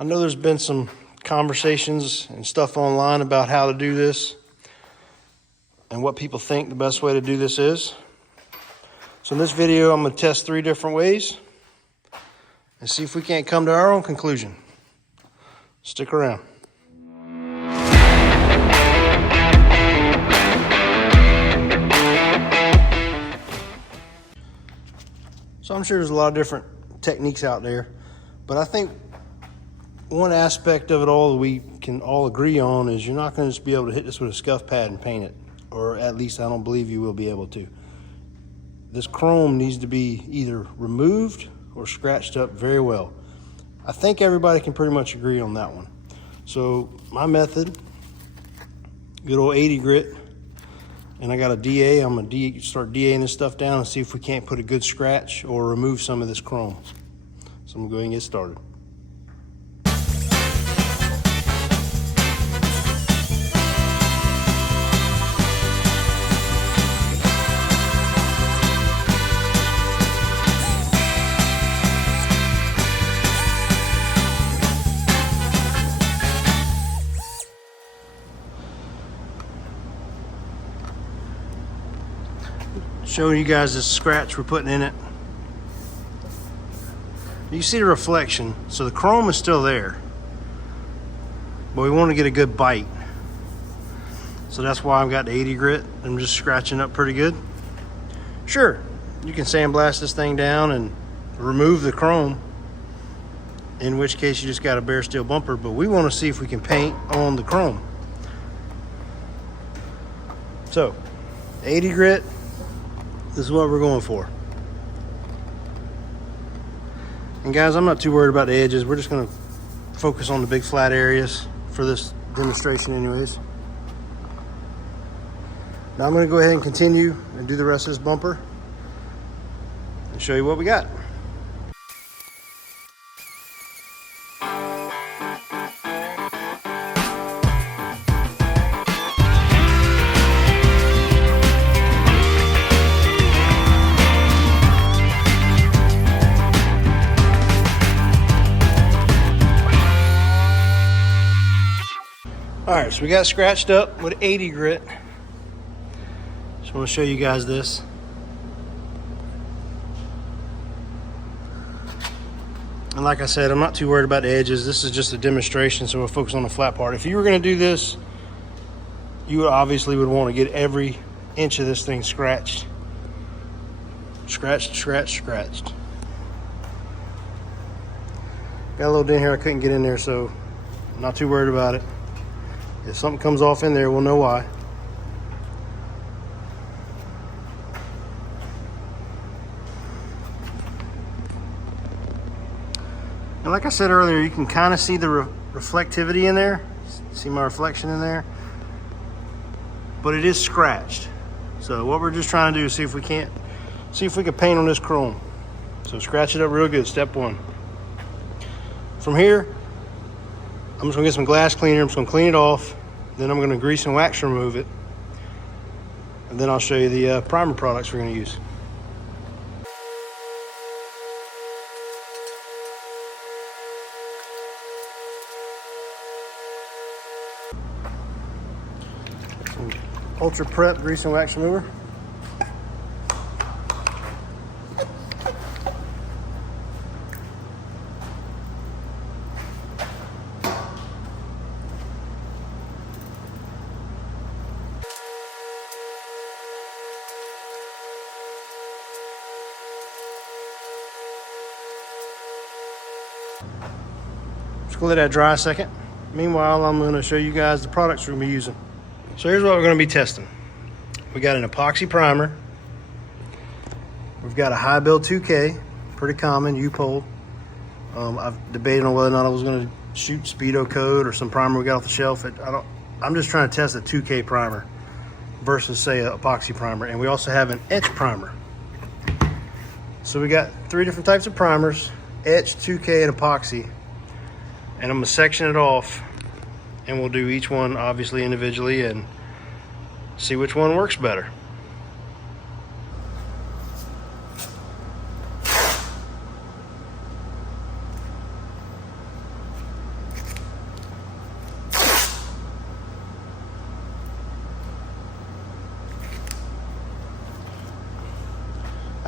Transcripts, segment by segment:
I know there's been some conversations and stuff online about how to do this and what people think the best way to do this is. So in this video, I'm going to test 3 different ways and see if we can't come to our own conclusion. Stick around. So I'm sure there's a lot of different techniques out there, but I think one aspect of it all that we can all agree on is you're not going to just be able to hit this with a scuff pad and paint it, or at least I don't believe you will be able to. This chrome needs to be either removed or scratched up very well. I think everybody can pretty much agree on that one. So my method, good old 80 grit, and I got a DA. I'm going to start DAing this stuff down and see if we can't put a good scratch or remove some of this chrome. So I'm going to go ahead and get started. Showing you guys this scratch we're putting in it. You see the reflection, so the chrome is still there, but we want to get a good bite. So that's why I've got the 80 grit. I'm just scratching up pretty good. Sure, you can sandblast this thing down and remove the chrome, in which case you just got a bare steel bumper, but we want to see if we can paint on the chrome. So 80 grit, this is what we're going for. And guys, I'm not too worried about the edges. We're just going to focus on the big flat areas for this demonstration anyways. Now I'm going to go ahead and continue and do the rest of this bumper and show you what we got. All right, so we got scratched up with 80 grit. Just want to show you guys this. And like I said, I'm not too worried about the edges. This is just a demonstration, so we'll focus on the flat part. If you were going to do this, you obviously would want to get every inch of this thing scratched. Scratched, scratched, scratched. Got a little dent here I couldn't get in there, so I'm not too worried about it. If something comes off in there, we'll know why. And like I said earlier, you can kind of see the reflectivity in there. See my reflection in there? But it is scratched. So what we're just trying to do is see if we can paint on this chrome. So scratch it up real good, step 1. From here, I'm just gonna get some glass cleaner. I'm just gonna clean it off. Then I'm gonna grease and wax remove it. And then I'll show you the primer products we're gonna use. Some Ultra Prep grease and wax remover. Just gonna let that dry a second. Meanwhile, I'm gonna show you guys the products we're gonna be using. So here's what we're gonna be testing. We got an epoxy primer. We've got a high build 2K, pretty common, U-pole. I've debated on whether or not I was gonna shoot Speedo Code or some primer we got off the shelf. I'm just trying to test a 2K primer versus say an epoxy primer. And we also have an etch primer. So we got 3 different types of primers, etch, 2K, and epoxy. And I'm gonna section it off and we'll do each one obviously individually and see which one works better.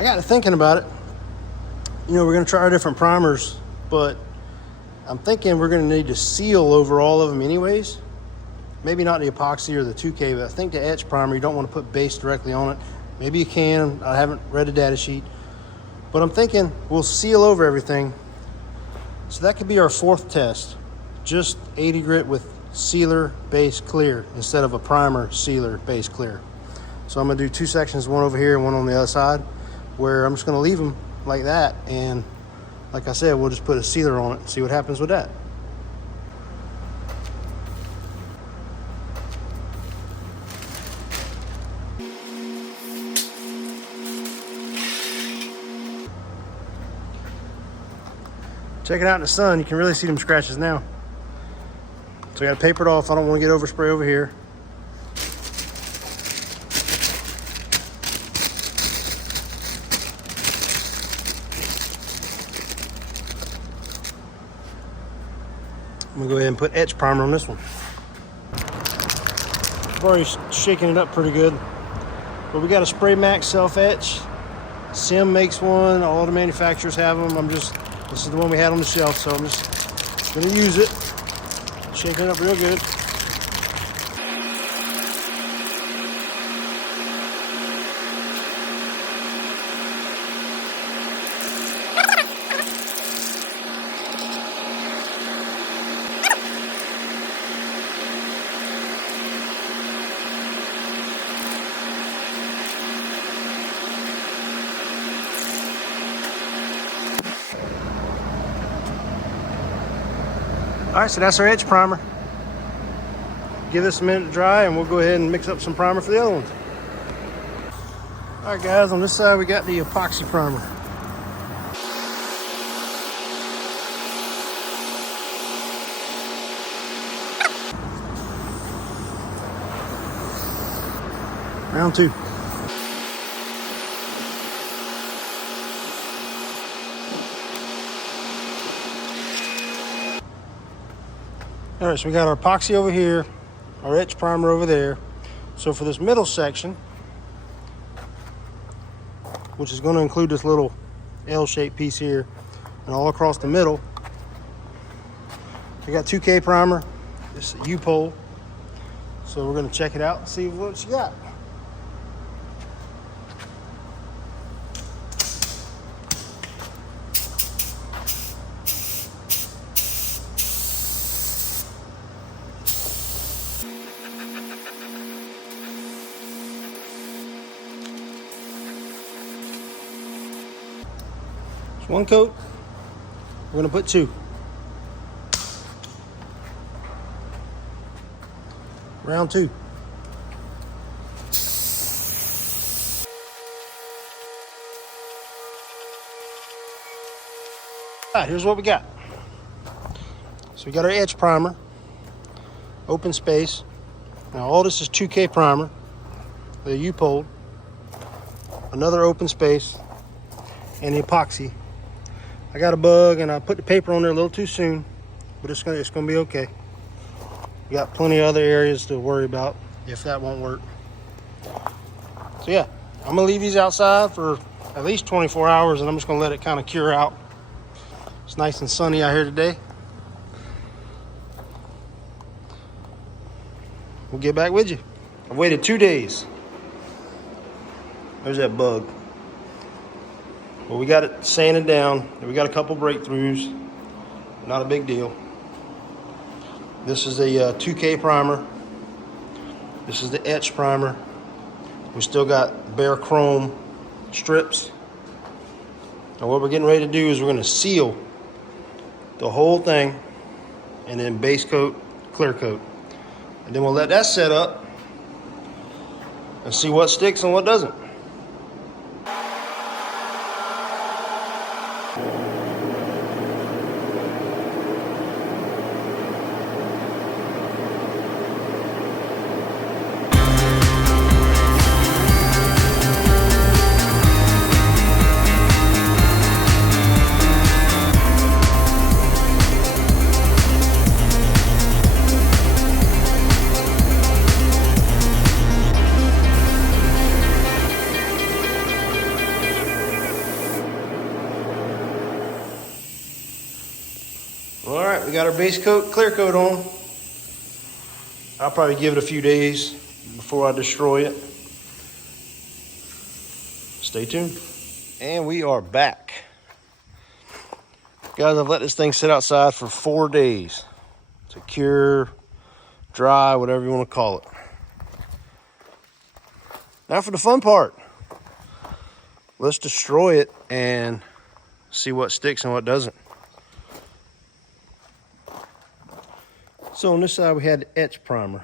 I got to thinking about it. You know, we're going to try our different primers, but I'm thinking we're going to need to seal over all of them anyways. Maybe not the epoxy or the 2K, but I think the etch primer, you don't want to put base directly on it. Maybe you can. I haven't read the data sheet. But I'm thinking we'll seal over everything. So that could be our 4th test. Just 80 grit with sealer base clear instead of a primer sealer base clear. So I'm going to do 2 sections, one over here and one on the other side, where I'm just going to leave them like that. And like I said, we'll just put a sealer on it and see what happens with that. Check it out in the sun, you can really see them scratches now. So I got to paper it off. I don't want to get overspray over here. I'm gonna go ahead and put etch primer on this one. I've already shaken it up pretty good. But we got a Spray Max self etch. Sim makes one, all the manufacturers have them. This is the one we had on the shelf, so I'm just gonna use it. Shaking it up real good. All right, so that's our etch primer. Give this a minute to dry and we'll go ahead and mix up some primer for the other ones. All right guys, on this side we got the epoxy primer. Round 2. All right, so we got our epoxy over here, our etch primer over there. So for this middle section, which is going to include this little L-shaped piece here, and all across the middle, we got 2K primer, this is a U-pole. So we're going to check it out and see what you got. One coat, we're going to put 2. Round 2. All right, here's what we got. So we got our etch primer, open space. Now all this is 2K primer, the U-pole, another open space, and the epoxy. I got a bug and I put the paper on there a little too soon, but it's gonna be okay. We got plenty of other areas to worry about if that won't work. So yeah, I'm gonna leave these outside for at least 24 hours and I'm just gonna let it kind of cure out. It's nice and sunny out here today. We'll get back with you. I've waited 2 days. There's that bug. Well, we got it sanded down. We got a couple breakthroughs. Not a big deal. This is a 2K primer. This is the etch primer. We still got bare chrome strips. Now what we're getting ready to do is we're going to seal the whole thing and then base coat, clear coat. And then we'll let that set up and see what sticks and what doesn't. All right, we got our base coat, clear coat on. I'll probably give it a few days before I destroy it. Stay tuned. And we are back. Guys, I've let this thing sit outside for 4 days to cure, dry, whatever you want to call it. Now for the fun part. Let's destroy it and see what sticks and what doesn't. So on this side we had the etch primer.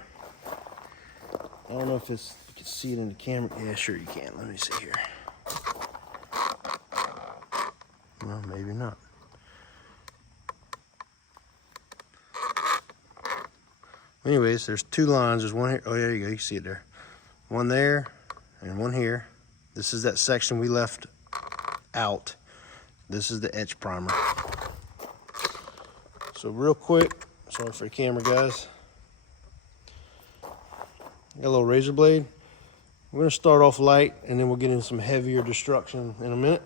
I don't know if you can see it in the camera. Yeah, sure you can. Let me see here. Well, maybe not. Anyways, there's 2 lines. There's one here. Oh, there you go. You can see it there. One there and one here. This is that section we left out. This is the etch primer. So real quick, sorry for the camera, guys. Got a little razor blade. We're gonna start off light and then we'll get into some heavier destruction in a minute.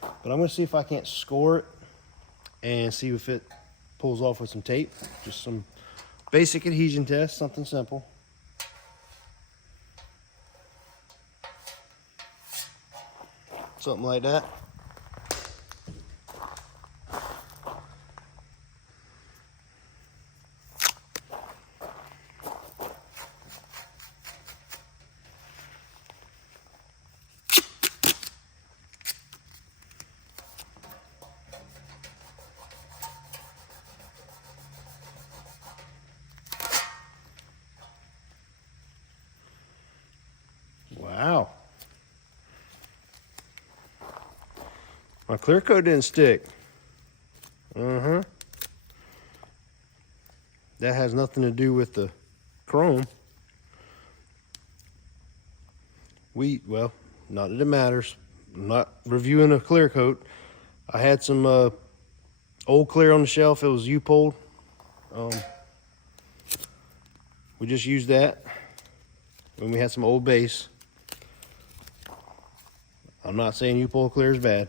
But I'm gonna see if I can't score it and see if it pulls off with some tape. Just some basic adhesion test, something simple. Something like that. Wow. My clear coat didn't stick. That has nothing to do with the chrome. Well, not that it matters. I'm not reviewing a clear coat. I had some old clear on the shelf. It was U-pulled. We just used that when we had some old base. I'm not saying U-pull clear is bad.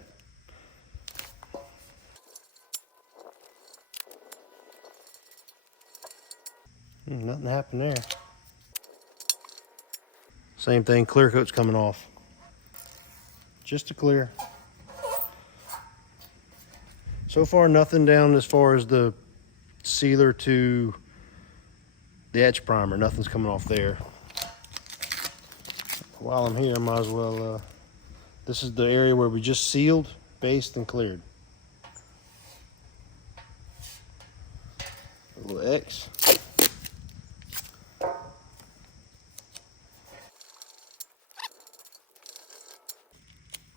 Nothing happened there. Same thing, clear coat's coming off. Just a clear. So far, nothing down as far as the sealer to the etch primer. Nothing's coming off there. While I'm here, I might as well, this is the area where we just sealed, based, and cleared. A little X.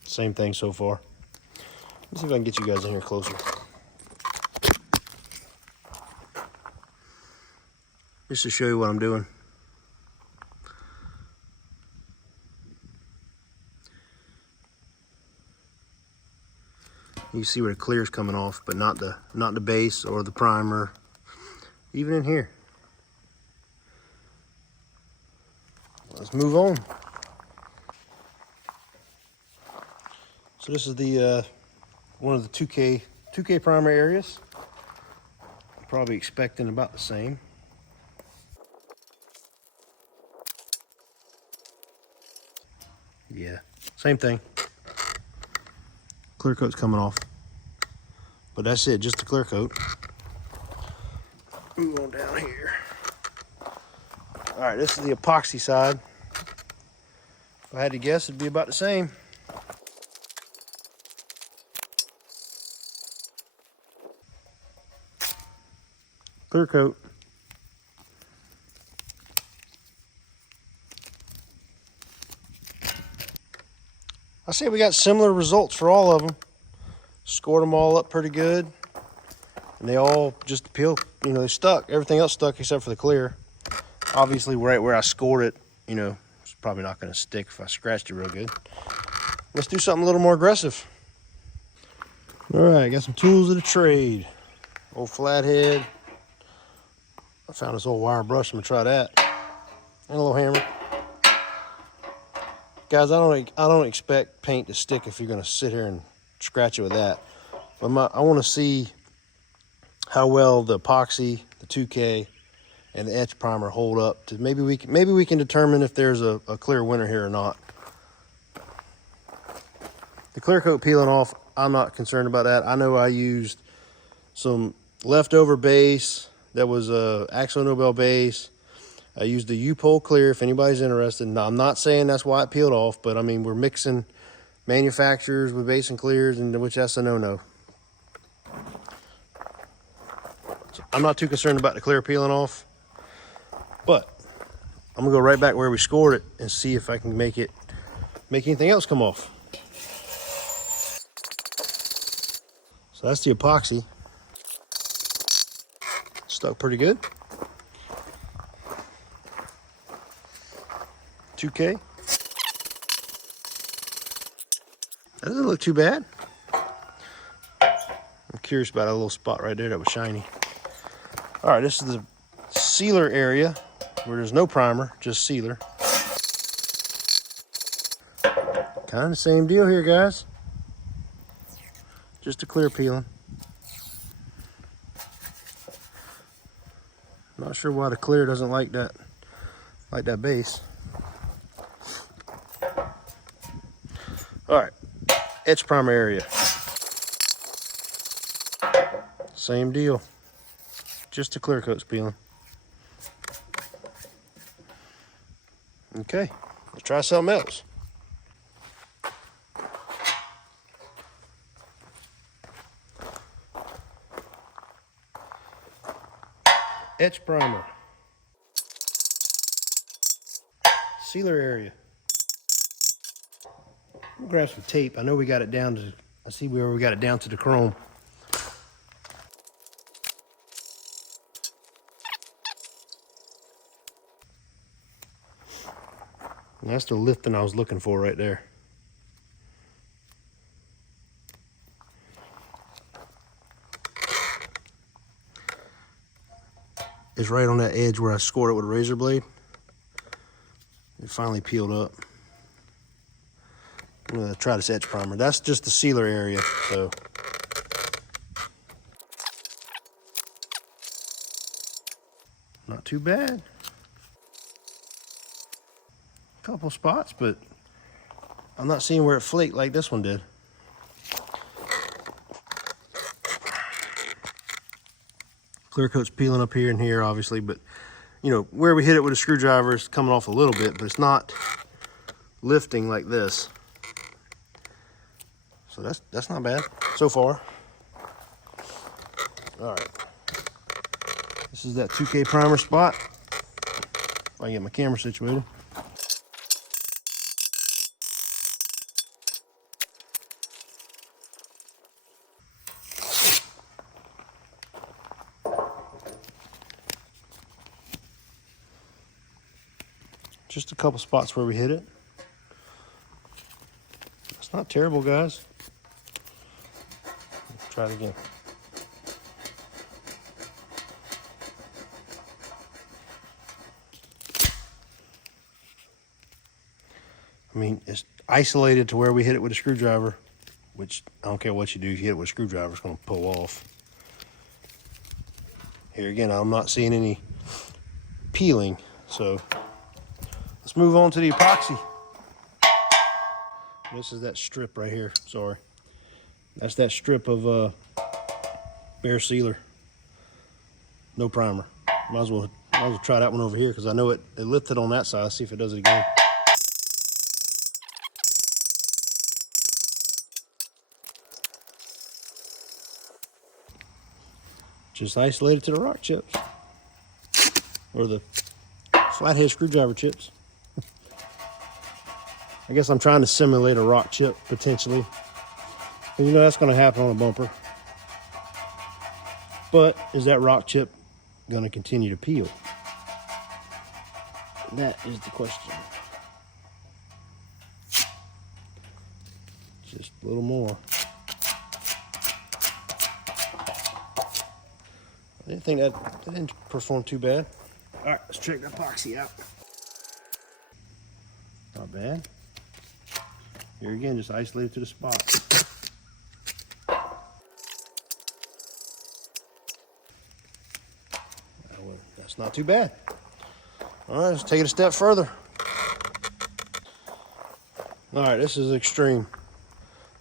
Same thing so far. Let's see if I can get you guys in here closer. Just to show you what I'm doing. You see where the clear is coming off, but not the base or the primer. Even in here. Let's move on. So this is the one of the 2K primer areas. I'm probably expecting about the same. Yeah, same thing. Clear coat's coming off. But that's it, just the clear coat. Move on down here. All right, this is the epoxy side. If I had to guess, it'd be about the same. Clear coat. I say we got similar results for all of them. Scored them all up pretty good. And they all just peel, you know, they stuck. Everything else stuck except for the clear. Obviously, right where I scored it, you know, it's probably not going to stick if I scratched it real good. Let's do something a little more aggressive. All right, got some tools of the trade. Old flathead. I found this old wire brush. I'm going to try that. And a little hammer. Guys, I don't expect paint to stick if you're going to sit here and scratch it with that. But I want to see how well the epoxy, the 2K, and the etch primer hold up. To maybe we can determine if there's a clear winner here or not. The clear coat peeling off, I'm not concerned about that. I know I used some leftover base that was a Axo Nobel base. I used the U-Pole clear if anybody's interested. Now, I'm not saying that's why it peeled off, but I mean, we're mixing manufacturers with base and clears, and which that's a no-no. So I'm not too concerned about the clear peeling off, but I'm gonna go right back where we scored it and see if I can make anything else come off. So that's the epoxy. Stuck pretty good. 2K. That doesn't look too bad. I'm curious about a little spot right there that was shiny. All right, this is the sealer area where there's no primer, just sealer. Kind of the same deal here, guys. Just a clear peeling. Not sure why the clear doesn't like that base. All right, etch primer area. Same deal. Just a clear coat's peeling. Okay, let's try something else. Etch primer. Sealer area. We'll grab some tape. I know we got it down to, I see where we got it down to the chrome. And that's the lifting I was looking for right there. It's right on that edge where I scored it with a razor blade. It finally peeled up. I'm gonna try this etch primer. That's just the sealer area, so. Not too bad. Couple spots, but I'm not seeing where it flaked like this one did. Clear coat's peeling up here and here, obviously, but you know, where we hit it with a screwdriver is coming off a little bit, but it's not lifting like this. So that's not bad so far. All right. This is that 2K primer spot. If I can get my camera situated. Just a couple spots where we hit it. It's not terrible, guys. Let's try it again. I mean, it's isolated to where we hit it with a screwdriver, which I don't care what you do, if you hit it with a screwdriver, it's gonna pull off. Here again, I'm not seeing any peeling, so let's move on to the epoxy. This is that strip right here, sorry. That's that strip of bare sealer. No primer. Might as well try that one over here because I know it lifted on that side. Let's see if it does it again. Just isolate it to the rock chips. Or the flathead screwdriver chips. I guess I'm trying to simulate a rock chip, potentially. And you know that's going to happen on a bumper. But is that rock chip going to continue to peel? That is the question. Just a little more. I didn't think that didn't perform too bad. All right, let's check the epoxy out. Not bad. Here again, just isolate it to the spot. that's not too bad. All right, let's take it a step further. All right, this is extreme.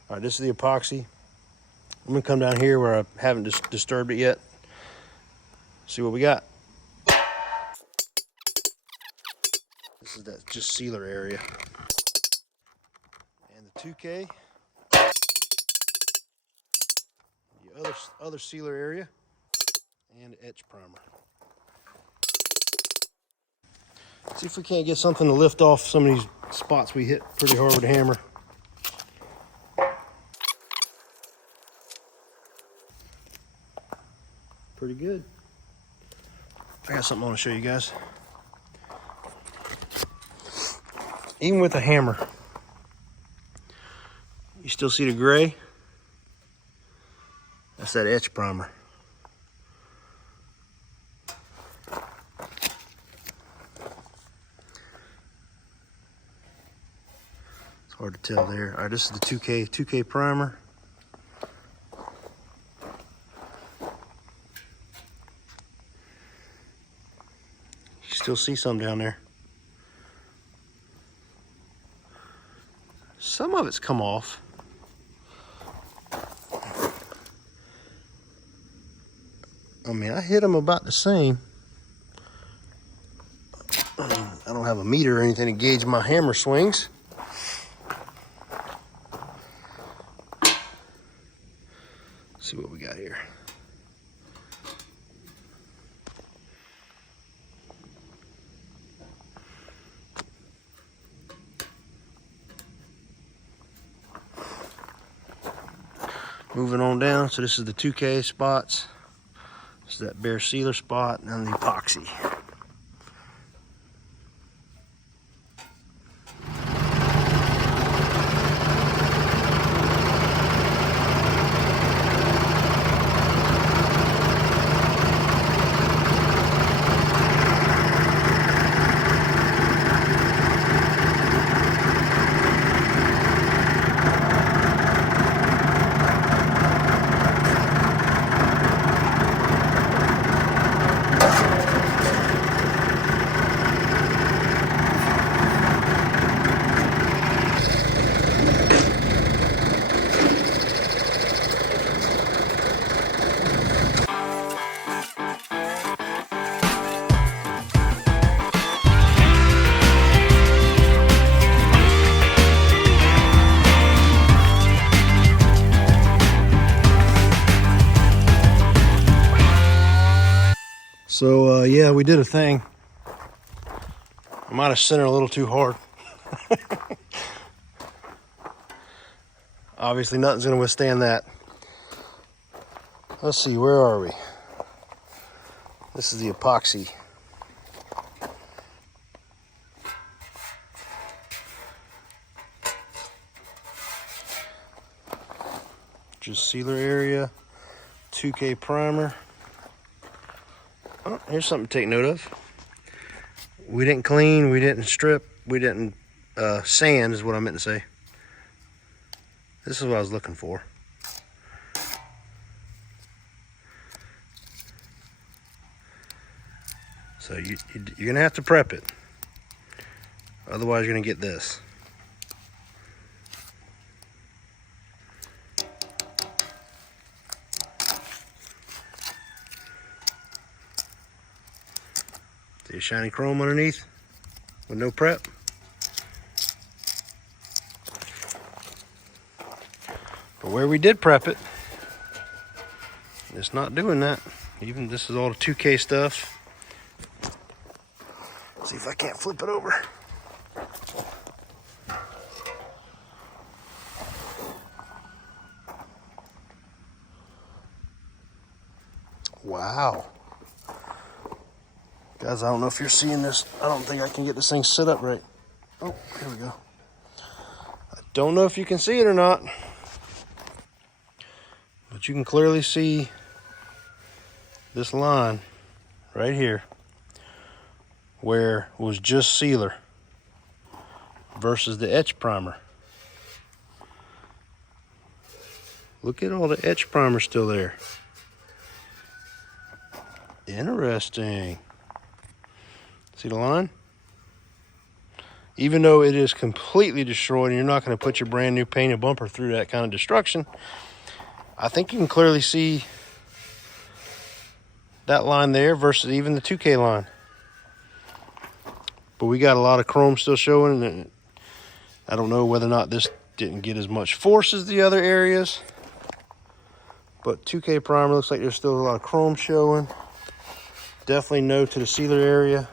All right, this is the epoxy. I'm gonna come down here where I haven't disturbed it yet. See what we got. This is that just sealer area. And the 2K. The other sealer area. And etch primer. See if we can't get something to lift off some of these spots we hit pretty hard with the hammer. Pretty good. I got something I want to show you guys. Even with a hammer, you still see the gray? That's that etch primer. It's hard to tell there. All right, this is the 2K primer. You still see some down there. Some of it's come off. I mean, I hit them about the same. I don't have a meter or anything to gauge my hammer swings. Let's see what we got here. Moving on down, so this is the 2K spots. This is that bare sealer spot and then the epoxy. So yeah, we did a thing. I might have centered a little too hard. Obviously nothing's gonna withstand that. Let's see, where are we? This is the epoxy. Just sealer area, 2K primer. Oh, here's something to take note of. We didn't clean, we didn't strip, we didn't sand is what I meant to say. This is what I was looking for. So you're gonna have to prep it. Otherwise you're gonna get this. See a shiny chrome underneath with no prep. But where we did prep it, it's not doing that. Even this is all the 2K stuff. See if I can't flip it over. Wow. Guys, I don't know if you're seeing this. I don't think I can get this thing set up right. Oh, here we go. I don't know if you can see it or not, but you can clearly see this line right here where it was just sealer versus the etch primer. Look at all the etch primer still there. Interesting. See the line? Even though it is completely destroyed and you're not going to put your brand new painted bumper through that kind of destruction, I think you can clearly see that line there versus even the 2K line. But we got a lot of chrome still showing, and I don't know whether or not this didn't get as much force as the other areas. But 2K primer looks like there's still a lot of chrome showing. Definitely no to the sealer area.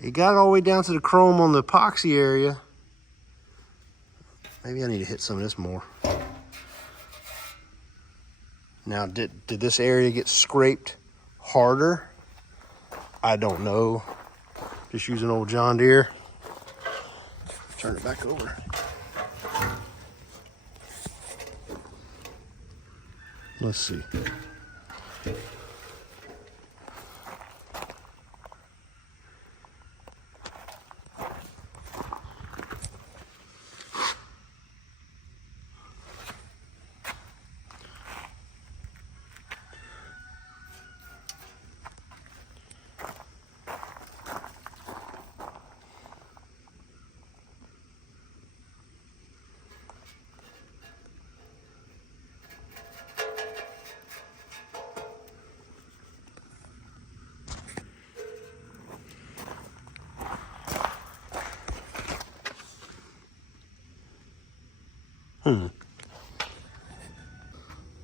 It got all the way down to the chrome on the epoxy area. Maybe I need to hit some of this more. Now, did this area get scraped harder? I don't know. Just using old John Deere. Turn it back over. Let's see.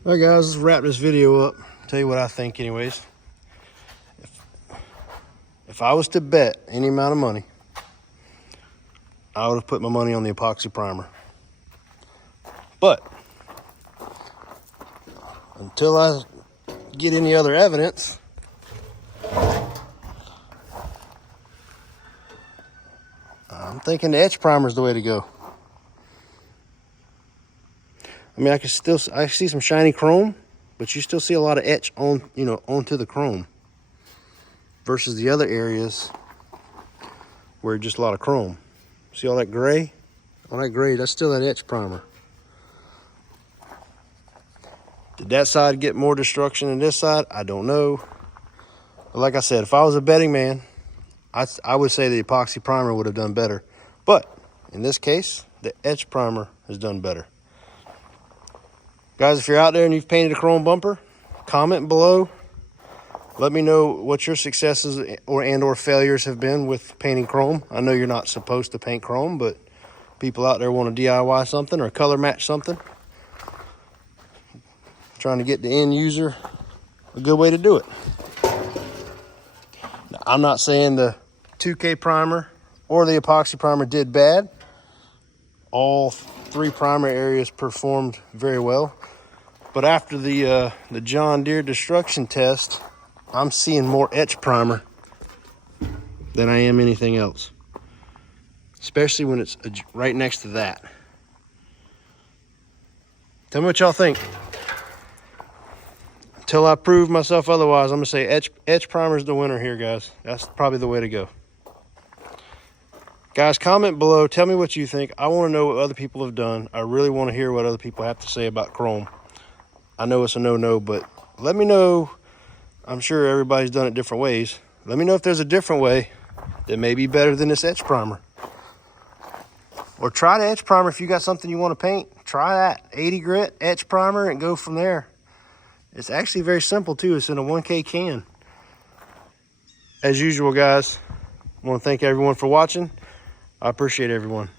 All right, guys, let's wrap this video up. Tell you what I think anyways. If I was to bet any amount of money, I would have put my money on the epoxy primer. But until I get any other evidence, I'm thinking the etch primer is the way to go. I mean, I see some shiny chrome, but you still see a lot of etch on, onto the chrome versus the other areas where just a lot of chrome. See all that gray? All that gray, that's still that etch primer. Did that side get more destruction than this side? I don't know. But like I said, if I was a betting man, I would say the epoxy primer would have done better. But in this case, the etch primer has done better. Guys, if you're out there and you've painted a chrome bumper, comment below. Let me know what your successes or failures have been with painting chrome. I know you're not supposed to paint chrome, but people out there want to DIY something or color match something. Trying to get the end user a good way to do it. Now, I'm not saying the 2K primer or the epoxy primer did bad. All three primer areas performed very well. But after the John Deere destruction test, I'm seeing more etch primer than I am anything else. Especially when it's right next to that. Tell me what y'all think. Until I prove myself otherwise, I'm gonna say etch primer is the winner here, guys. That's probably the way to go. Guys, comment below. Tell me what you think. I want to know what other people have done. I really want to hear what other people have to say about chrome. I know it's a no-no, but let me know. I'm sure everybody's done it different ways. Let me know if there's a different way that may be better than this etch primer. Or try the etch primer if you got something you want to paint. Try that 80 grit etch primer and go from there. It's actually very simple too. It's in a 1K can. As usual, guys, I want to thank everyone for watching. I appreciate everyone.